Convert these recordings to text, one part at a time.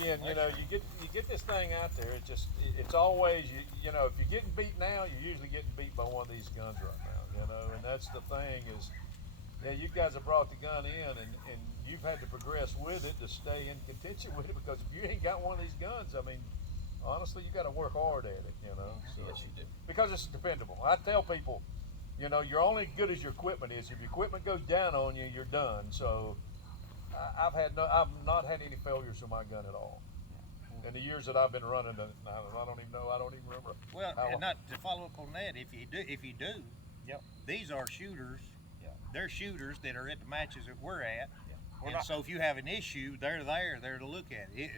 again, you know, you get this thing out there. It's always you know, if you're getting beat now, you're usually getting beat by one of these guns right now. You know, and that's the thing is, yeah, you guys have brought the gun in, and you've had to progress with it to stay in contention with it, because if you ain't got one of these guns, I mean, honestly, you got to work hard at it. You know, so, yes, you do. Because it's dependable. I tell people, you know, you're only good as your equipment is. If your equipment goes down on you, you're done. So I've not had any failures with my gun at all. In the years that I've been running, I don't even know. I don't even remember. Well, and not to follow up on that, if you do, Yep. these are shooters. Yeah. They're shooters that are at the matches that we're at. Yeah. And so if you have an issue, they're there to look at it.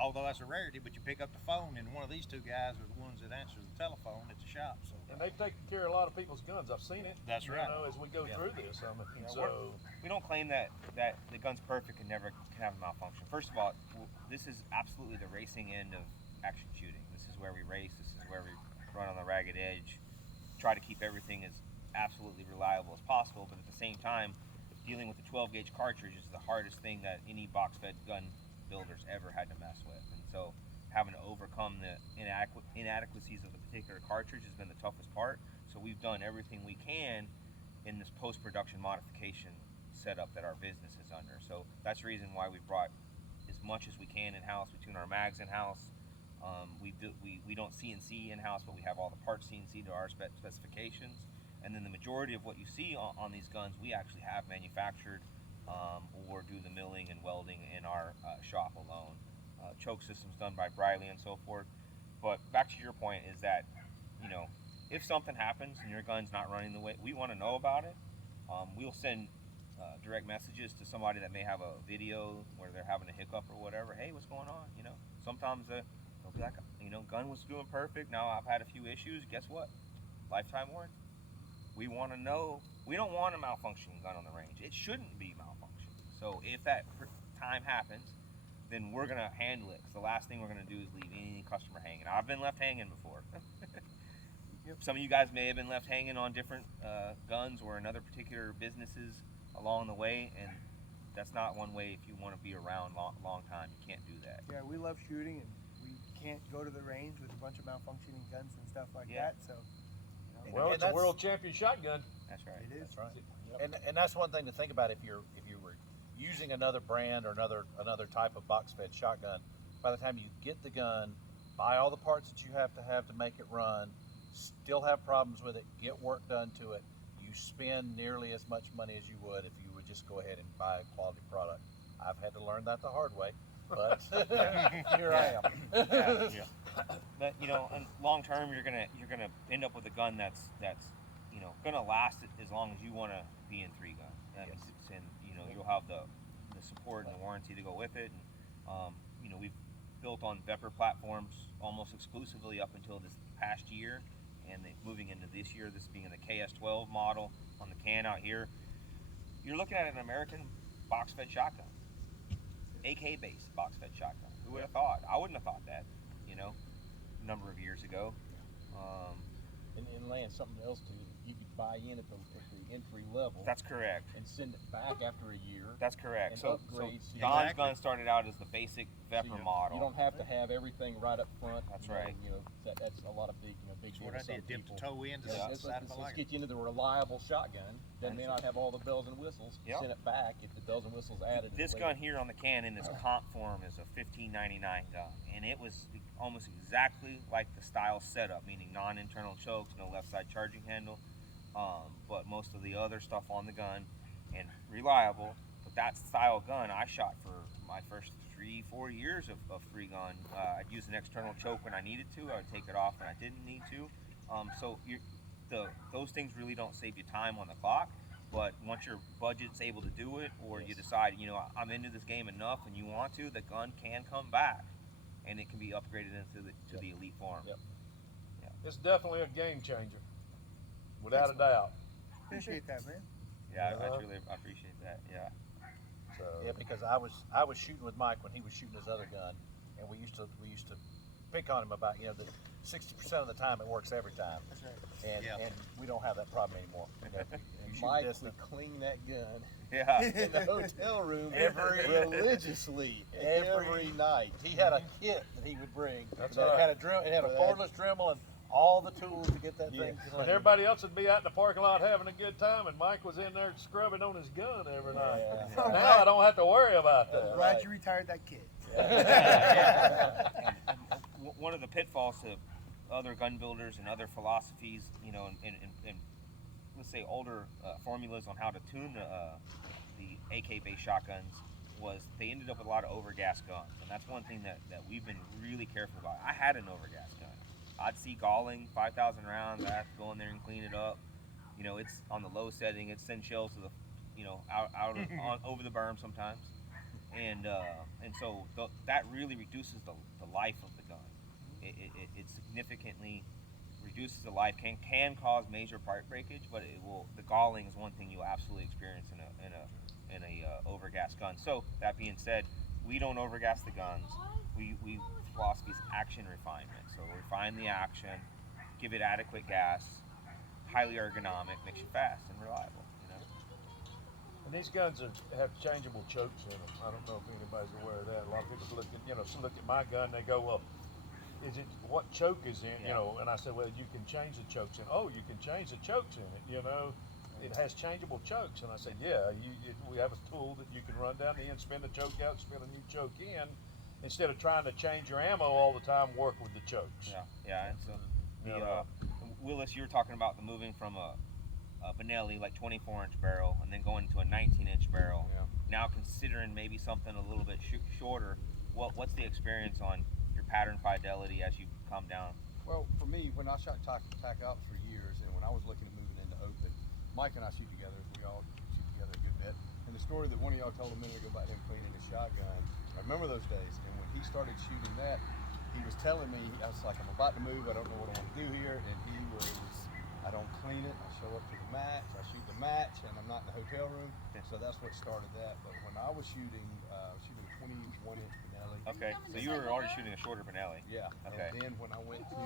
Although that's a rarity, but you pick up the phone, and one of these two guys are the ones that answer the telephone at the shop. So. And they've taken care of a lot of people's guns. I've seen it. That's right. You know, as we go through this, I mean, Yeah, so we don't claim that the gun's perfect and never can have a malfunction. First of all, this is absolutely the racing end of action shooting. This is where we race. This is where we run on the ragged edge. Try to keep everything as absolutely reliable as possible, but at the same time, dealing with the 12 gauge cartridge is the hardest thing that any box fed gun builders ever had to mess with. And so having to overcome the inadequacies of the particular cartridge has been the toughest part. So we've done everything we can in this post-production modification setup that our business is under. So that's the reason why we've brought as much as we can in-house. We tune our mags in-house. We don't CNC in-house, but we have all the parts CNC to our specifications. And then the majority of what you see on these guns, we actually have manufactured or do the milling and welding in our shop alone. Choke systems done by Briley and so forth. But back to your point is that, you know, if something happens and your gun's not running the way we want to know about it, we'll send direct messages to somebody that may have a video where they're having a hiccup or whatever. Hey, what's going on? You know, sometimes they'll be like, you know, gun was doing perfect. Now I've had a few issues. Guess what? Lifetime warranty. We want to know. We don't want a malfunctioning gun on the range. It shouldn't be malfunctioning. So if that time happens, then we're gonna handle it. Because the last thing we're gonna do is leave any customer hanging. I've been left hanging before. Some of you guys may have been left hanging on different guns or in other particular businesses along the way, and that's not one way if you want to be around long time. You can't do that. Yeah, we love shooting, and we can't go to the range with a bunch of malfunctioning guns and stuff like Yeah. that. So, well, it's a world champion shotgun. That's right. it is. That's right. Yep. And that's one thing to think about if you were using another brand or another type of box fed shotgun. By the time you get the gun, buy all the parts that you have to make it run, still have problems with it, get work done to it, you spend nearly as much money as you would if you would just go ahead and buy a quality product. I've had to learn that the hard way, but here I am. Yeah. But you know, and long term, you're gonna end up with a gun that's you know gonna last as long as you want to be in 3 gun. And you know you'll have the support and the warranty to go with it. And you know we've built on Vepr platforms almost exclusively up until this past year, and moving into this year, this being the KS12 model on the can out here. You're looking at an American box fed shotgun, AK based box fed shotgun. Who would have thought? I wouldn't have thought that, you know, a number of years ago. And Lance, something else too, you could buy in at the entry level. That's correct. And send it back after a year. That's correct. And So upgrade. So Don's gun started out as the basic Vepr model. You don't have to have everything right up front. That's you know, right. You know, that's a lot of big That's deal what to I some did. Dip people. the toe into Yeah, the let's, side of the let's lighter. get you into the reliable shotgun. That may not have all the bells and whistles. Yep. Send it back if the bells and whistles added. This gun here on the can in its comp form is a 1599 gun, and it was almost exactly like the style setup, meaning non-internal chokes, no left side charging handle, but most of the other stuff on the gun, and reliable. But that style gun I shot for my first 3-4 years of free gun. I'd use an external choke when I needed to. I would take it off when I didn't need to. So those things really don't save you time on the clock. But once your budget's able to do it, or you decide, you know, I'm into this game enough, and you want to, the gun can come back, and it can be upgraded into the elite form. Yep. Yeah. It's definitely a game changer, without a doubt. Appreciate that, man. Yeah, I truly appreciate that. Yeah. So Yeah, because I was shooting with Mike when he was shooting his other gun, and we used to pick on him about, that 60% of the time it works every time. That's right. And Yeah. and we don't have that problem anymore. You And shoot Mike distant. would clean that gun Yeah. in the hotel room religiously every- every night. He had a kit that he would bring. That's that right. had a drill. It had a For that. cordless Dremel and all the tools to get that thing But clean. everybody else would be out in the parking lot having a good time, and Mike was in there scrubbing on his gun every night. Yeah. Now I don't have to worry about that. Glad you retired that kid. One of the pitfalls to other gun builders and other philosophies, and let's say older formulas on how to tune the AK-based shotguns was they ended up with a lot of overgas guns, and that's one thing that we've been really careful about. I had an overgas gun. I'd see galling, 5,000 rounds. I have to go in there and clean it up. It's on the low setting. It sends shells to the, over the berm sometimes, and so that really reduces the life of the gun. It significantly reduces the life. Can cause major part breakage, but the galling is one thing you'll absolutely experience in a overgas gun. So that being said, we don't overgas the guns. We philosophy is action refinement. So refine the action, give it adequate gas, highly ergonomic, makes you fast and reliable. And these guns have changeable chokes in them. I don't know if anybody's aware of that. A lot of people look at my gun, they go, well, what choke is in, and I said, well, you can change the chokes in. Oh, you can change the chokes in it, It has changeable chokes. And I said, yeah, we have a tool that you can run down the end, spin the choke out, spin a new choke in, instead of trying to change your ammo all the time, work with the chokes. Yeah, and so Willis, you were talking about the moving from a Benelli, like 24-inch barrel, and then going to a 19-inch barrel. Yeah. Now considering maybe something a little bit shorter, what's the experience on your pattern fidelity as you come down? Well, for me, when I shot tack ops for years, and when I was looking at moving into open, Mike and I shoot together. We all shoot together a good bit. And the story that one of y'all told a minute ago about him cleaning his shotgun, I remember those days. And when he started shooting that, he was telling me, I was like, I'm about to move. I don't know what I want to do here. And he was, I don't clean it. I show up to the match. I shoot the match, and I'm not in the hotel room. So that's what started that. But when I was shooting a 21-inch Benelli. Okay, so you were already shooting a shorter Benelli. Yeah. Okay. And then when I went to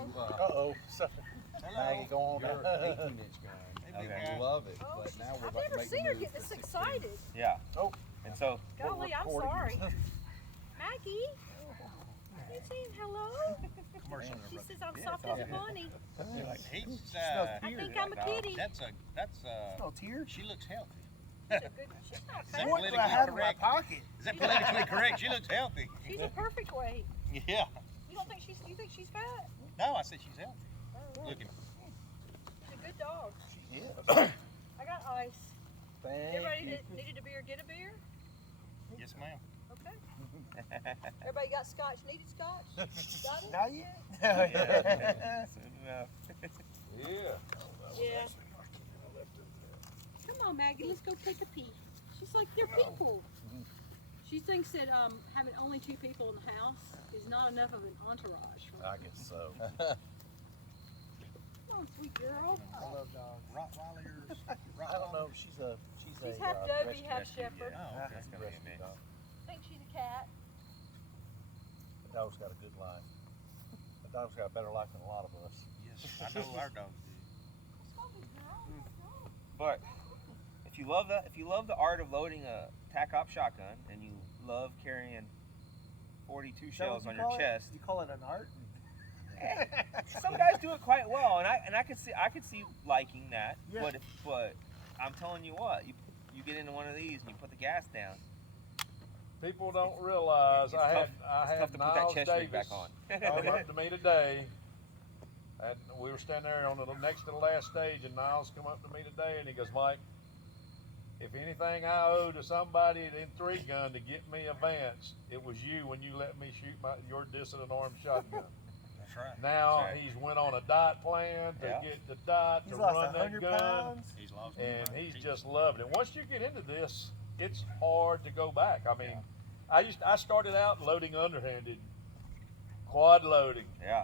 Maggie, go on. your 18-inch gun. Okay. I love it, Oh, but now we're I've about to never make seen the her move get to this 16. excited. Yeah. Oh. And so Golly, I'm recording. sorry. Maggie, you saying hello? Commercial. She says I'm soft as a bunny. He's, I think I'm a kitty. that's No tears. she looks healthy. She's a good. She's not Is that fat. What do I politically have in my correct? pocket? Is that politically correct? She looks healthy. She's a perfect weight. Yeah. You don't think she's? You think she's fat? No, I said she's healthy. Oh, right. Looking. She's a good dog. Yes. I got ice. Thank Everybody you. that needed a beer, get a beer. Yes, ma'am. Okay. Everybody got scotch? Needed scotch? Got it? Not yet. soon enough. Yeah. Yeah. Come on, Maggie, let's go take a peek. She's like, they're people. She thinks that having only 2 people in the house is not enough of an entourage. I guess so. Come on, sweet girl. I love dogs. Rottweilers. I don't know. She's She's half Dobie, rescue- half rescue, shepherd. yeah. Oh, okay. That's gonna be a Rescue mix. dog. I think she's a cat. The dog's got a good life. The dog's got a better life than a lot of us. Yes, I know our dogs do. But if you love the art of loading a tac op shotgun and you love carrying 42 shells on your chest, You call it an art? some guys do it quite well, and I could see liking that. Yeah. But I'm telling you what, you get into one of these and you put the gas down. People don't realize It's I tough had to put that Niles chest rig Davis back on. come up to me today. And we were standing there on the next to the last stage, and Niles come up to me today, and he goes, Mike, if anything I owe to somebody in 3 gun to get me a Vance, it was you when you let me shoot your Dissident Arms shotgun. That's right. Now That's right. he's went on a diet plan to Yeah. get the diet He's to lost run that 100 gun, pounds. He's lost. and he's just loved it. Once you get into this, it's hard to go back. I mean, I started out loading underhanded, quad loading. Yeah.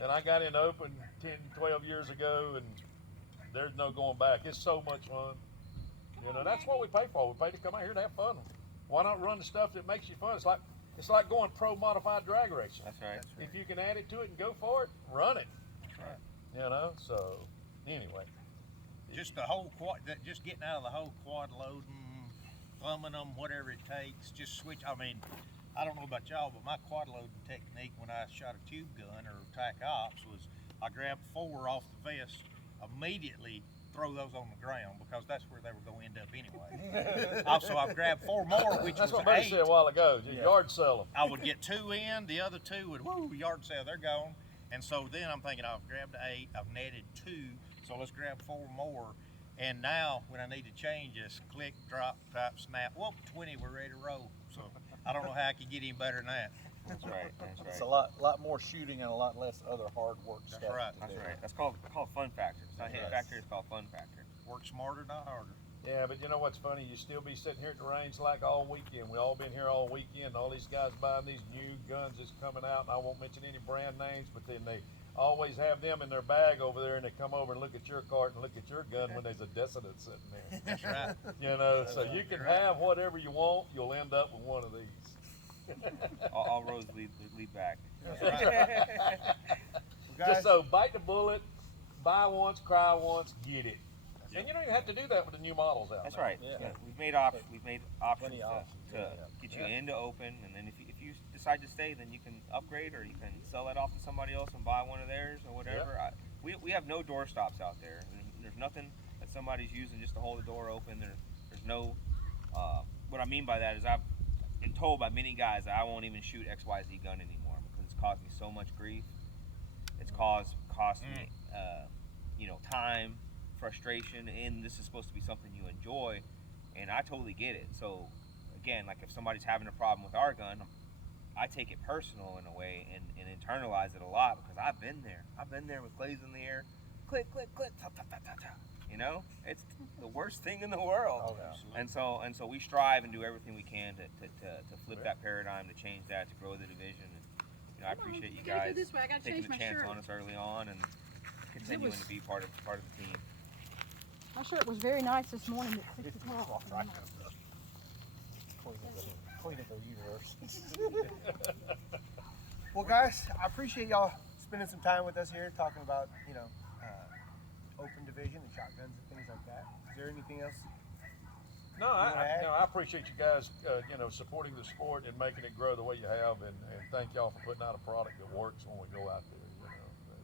And I got in open 10, 12 years ago, and there's no going back. It's so much fun. You know, that's what we pay for. We pay to come out here to have fun. Why not run the stuff that makes you fun? It's like It's like going pro modified drag racing. That's right. If you can add it to it and go for it, run it. That's right. You know, so anyway. Just the whole quad, just getting out of the whole quad loading, thumbing them, whatever it takes. Just switch. I mean, I don't know about y'all, but my quad loading technique when I shot a tube gun or tac ops was I grabbed 4 off the vest, immediately throw those on the ground because that's where they were going to end up anyway. Also, I've grabbed 4 more, which That's was what Buddy 8. said a while ago. Just Yeah. yard sell them. I would get 2 in, the other 2 would yard sale, they're gone. And so then I'm thinking I've grabbed 8, I've netted 2, so let's grab 4 more. And now when I need to change this, click, drop, type, snap, whoop, 20, we're ready to roll. So I don't know how I could get any better than that. That's right. That's It's right. a lot more shooting and a lot less other hard work That's stuff. right. to That's do. right. That's called fun factor. It's not hit Yes. factor. It's called fun factor. Work smarter, not harder. Yeah, but you know what's funny? You still be sitting here at the range like all weekend. We all been here all weekend. All these guys buying these new guns that's coming out, and I won't mention any brand names, but then they always have them in their bag over there, and they come over and look at your cart and look at your gun when there's a Dissident sitting there. That's right. You know, so you can have whatever you want. You'll end up with one of these. All roads lead back. That's right. Just so bite the bullet, buy once, cry once, get it. And you don't even have to do that with the new models out That's now. right. Yeah. Yeah. We've made options Plenty of options, to yeah. get you into open, and then if you decide to stay, then you can upgrade or you can sell that off to somebody else and buy one of theirs or whatever. We have no door stops out there. There's nothing that somebody's using just to hold the door open. There's no. What I mean by that is I've been told by many guys that I won't even shoot XYZ gun anymore because it's caused me so much grief. It's cost me, time, frustration, and this is supposed to be something you enjoy, and I totally get it. So again, like if somebody's having a problem with our gun, I take it personal in a way and internalize it a lot because I've been there. I've been there with glaze in the air, click, click, click, ta, ta, ta, ta, ta. You know, it's the worst thing in the world. Oh, yeah. And so we strive and do everything we can to flip that paradigm, to change that, to grow the division. And, I Come on, appreciate you gotta go guys this way. I gotta taking change the my chance shirt. on us early on and continuing to be part of the team. My shirt was very nice this morning at 6 o'clock. Queen of the universe. Well, guys, I appreciate y'all spending some time with us here talking about, open division and shotguns and things like that. Is there anything else? No, I appreciate you guys, supporting the sport and making it grow the way you have, and thank y'all for putting out a product that works when we go out there.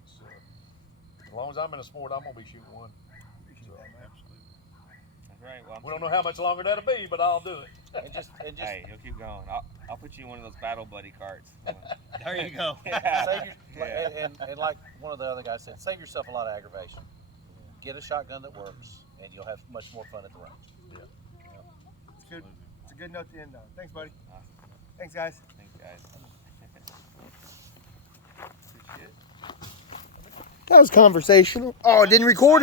It's, as long as I'm in a sport, I'm gonna be shooting one. Appreciate that, man. Absolutely. That's right. Well, We don't know how much longer that'll be, but I'll do it. And just hey, you'll keep going. I'll put you in one of those battle buddy carts. There you go. Yeah. save and like one of the other guys said, save yourself a lot of aggravation. Get a shotgun that works, and you'll have much more fun at the range. It's good. It's a good note to end on. Thanks, buddy. Awesome. Thanks, guys. Thanks, guys. Appreciate it. That was conversational. Oh, it didn't record it.